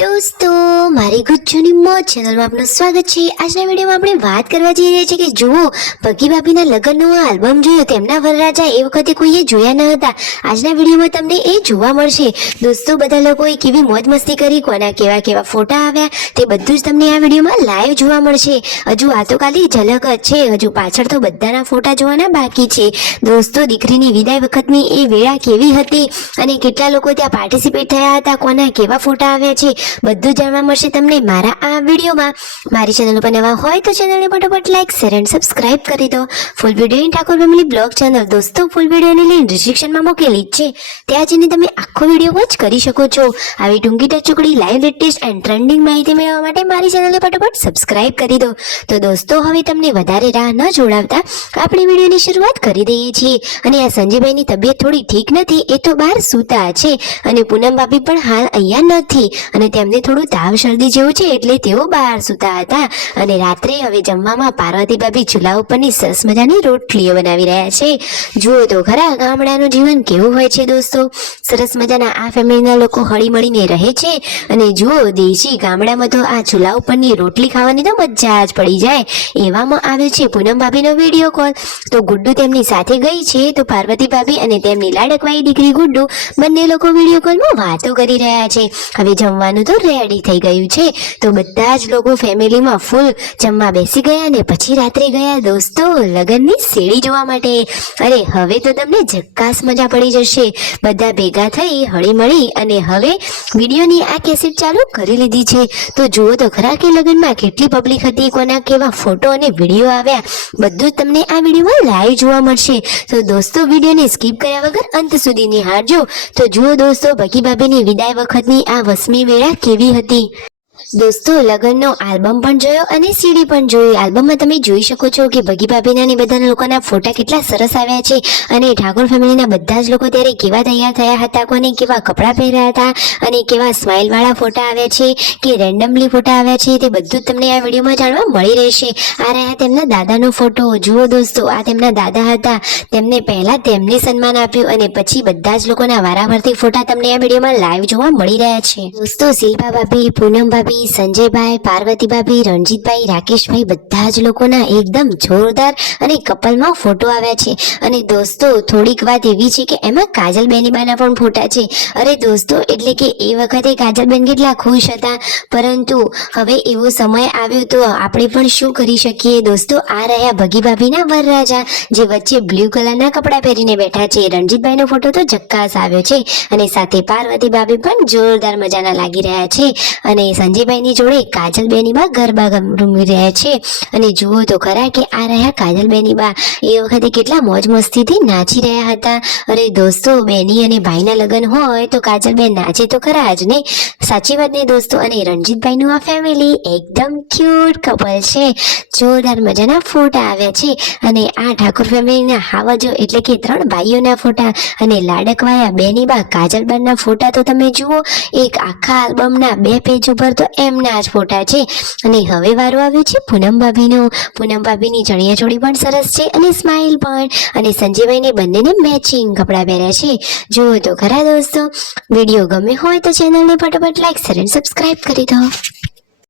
दोस्तों मारी गुज्जूनी मोज चेनलમાં આપનું સ્વાગત છે। આજના વિડીયોમાં આપણે વાત કરવા જઈ રહ્યા છીએ કે જુઓ ભગી ભાભીના લગ્નનો આલ્બમ જોયો તેમના વરરાજા એ વખતે કોઈએ જોયા ન હતા। આજના વિડીયોમાં તમને એ જોવા મળશે। દોસ્તો બધા લોકોએ કેવી મોજ મસ્તી કરી, કોના કેવા કેવા ફોટા આવ્યા તે બધું જ તમને આ વિડીયોમાં લાઈવ જોવા મળશે। હજુ આ તો ખાલી ઝલક જ છે, હજુ પાછળ તો બધાના ફોટા જોવાના બાકી છે। દોસ્તો દીકરીની વિદાય વખતની એ વેળા કેવી હતી અને કેટલા લોકો ત્યાં પાર્ટિસિપેટ થયા હતા, કોના કેવા ફોટા આવ્યા છે બધું જાણવા મળશે તમને મારા આ વિડીયોમાં। મારી ચેનલ પર નવા હોય તો ચેનલને ફટાફટ લાઈક શેર એન્ડ સબસ્ક્રાઇબ કરી દો। ફૂલ વિડીયોની ઠાકોર ફેમિલી બ્લોગ ચેનલ દોસ્તો ફૂલ વિડીયોની લિંક ડિસ્ક્રિપ્શનમાં મૂકેલી છે, ત્યાં જઈને તમે આખો વિડીયો વોચ કરી શકો છો। આવી ટૂંકી ટચુકડી લાઈવ લેટેસ્ટ એન્ડ ટ્રેન્ડિંગ માહિતી મેળવવા માટે મારી ચેનલને ફટાફટ સબસ્ક્રાઇબ કરી દો। તો દોસ્તો હવે તમને વધારે રાહ ન જોડાવતા આપણે વિડીયોની શરૂઆત કરી દઈએ છીએ। અને આ સંજયભાઈની તબિયત થોડી ઠીક નથી, એ તો બહાર સૂતા છે અને પૂનમ ભાભી પણ હાલ અહીંયા નથી અને તેમને થોડું તાવ શરદી જેવું છે એટલે તેઓ બહાર સૂતા હતા। અને રાત્રે હવે જમવામાં પાર્વતી ભાભી ચૂલા ઉપરની સરસ મજાની રોટલીઓ બનાવી રહ્યા છે। જુઓ તો ખરા ગામડાનું જીવન કેવું હોય છે દોસ્તો। સરસ મજાના આ ફેમિલીના લોકો હળી મળીને રહે છે અને જુઓ દેશી ગામડામાં તો આ ચૂલા ઉપરની રોટલી ખાવાની તો મજા જ પડી જાય। એવામાં આવે છે પૂનમ ભાભીનો વિડીયો કોલ। તો ગુડ્ડુ તેમની સાથે ગઈ છે તો પાર્વતી ભાભી અને તેમની લાડકવાઈ દીકરી ગુડ્ડુ બંને લોકો વિડીયો કોલમાં વાતો કરી રહ્યા છે। હવે જમવાનું તો રેડી થઈ ગયું છે તો બધા જ લોકો ફેમિલીમાં ફૂલ જમવા બેસી ગયા અને પછી રાત્રે ગયા દોસ્તો લગ્નની સીડી જોવા માટે। અરે હવે તો તમને ઝક્કાસ મજા પડી જશે। બધા ભેગા થઈ હળી મળી અને હવે વિડીયોની આ કેસેટ ચાલુ કરી લીધી છે। તો જુઓ તો ખરા કે લગ્નમાં કેટલી પબ્લિક હતી, કોના કેવા ફોટો અને વિડીયો આવ્યા બધું જ તમને આ વિડીયોમાં લાઈવ જોવા મળશે। તો દોસ્તો વિડીયોને સ્કીપ કર્યા વગર અંત સુધી નિહાળજો। તો જુઓ દોસ્તો ભગી ભાભીની વિદાય વખતની આ વસમી વેળા કેવી હતી। દોસ્તો લગ્નનો આલ્બમ પણ જોયો અને સીડી પણ જોઈ। આલ્બમમાં તમે જોઈ શકો છો કે ભગી ભાભીના અને બધા લોકોના ફોટા કેટલા સરસ આવ્યા છે અને ઠાકોર ફેમિલીના બધા જ લોકો ત્યારે કેવા તૈયાર થયા હતા, કોને કેવા કપડાં પહેર્યા હતા અને કેવા સ્માઇલ વાળા ફોટા આવ્યા છે કે રેન્ડમલી ફોટા આવ્યા છે તે બધું જ તમને આ વિડીયોમાં જાણવા મળી રહેશે। આ રહ્યા તેમના દાદાનો ફોટો। જુઓ દોસ્તો આ તેમના દાદા હતા, તેમને પહેલા તેમને સન્માન આપ્યું અને પછી બધા જ લોકોના વારાફરતી ફોટા તમને આ વિડીયોમાં લાઈવ જોવા મળી રહ્યા છે। દોસ્તો શિલ્પા ભાભી, પૂનમ ભાભી, સંજયભાઈ, પાર્વતી ભાભી, રણજીતભાઈ, રાકેશભાઈ બધા જ લોકોના એકદમ જોરદાર અને કપલમાં ફોટો આવ્યા છે। અને દોસ્તો થોડીક વાત એવી છે કે એમાં કાજલ બેનીબાના પણ ફોટા છે। અરે દોસ્તો એટલે કે એ વખતે કાજલબેન કેટલા ખુશ હતા, પરંતુ હવે એવો સમય આવ્યો તો આપણે પણ શું કરી શકીએ દોસ્તો। આ રહ્યા ભગી ભાભીના વરરાજા જે વચ્ચે બ્લુ કલરના કપડાં પહેરીને બેઠા છે। રણજીતભાઈનો ફોટો તો ઝક્કાસ આવ્યો છે અને સાથે પાર્વતી ભાભી પણ જોરદાર મજાના લાગી રહ્યા છે અને સંજયભાઈની જોડે કાજલ બેનીબા ગરબા રમી રહ્યા છે। અને જુઓ તો ખરા કે આ રહ્યા કાજલ બેનીબા એ વખતે કેટલા મોજ મસ્તીથી નાચી રહ્યા હતા। અરે દોસ્તો બેની અને ભાઈના લગ્ન હોય તો કાજલબેન નાચે તો ખરા જ ને, સાચી વાત ને દોસ્તો। અને રણજીતભાઈનું આ ફેમિલી એકદમ ક્યુટ કપલ છે, જોરદાર મજાના ફોટા આવ્યા છે। અને આ ઠાકોર ફેમિલીના હાવજો એટલે કે ત્રણ ભાઈઓના ફોટા અને લાડકવાયા બેનીબા કાજલબાના ફોટા તો તમે જુઓ, એક આખા આલ્બમના 2 પેજ ઉપર તો એમના જ ફોટા છે। અને હવે વારો આવ્યો છે પૂનમ ભાભીનો। પૂનમ ભાભીની ચણિયા ચોળી પણ સરસ છે અને સ્માઇલ પણ, અને સંજયભાઈને બંનેને મેચિંગ કપડાં પહેર્યા છે। જુઓ તો ખરા દોસ્તો વિડીયો ગમે હોય તો ચેનલને ફટાફટ લાઈક શેર અને સબસ્ક્રાઇબ કરી દો।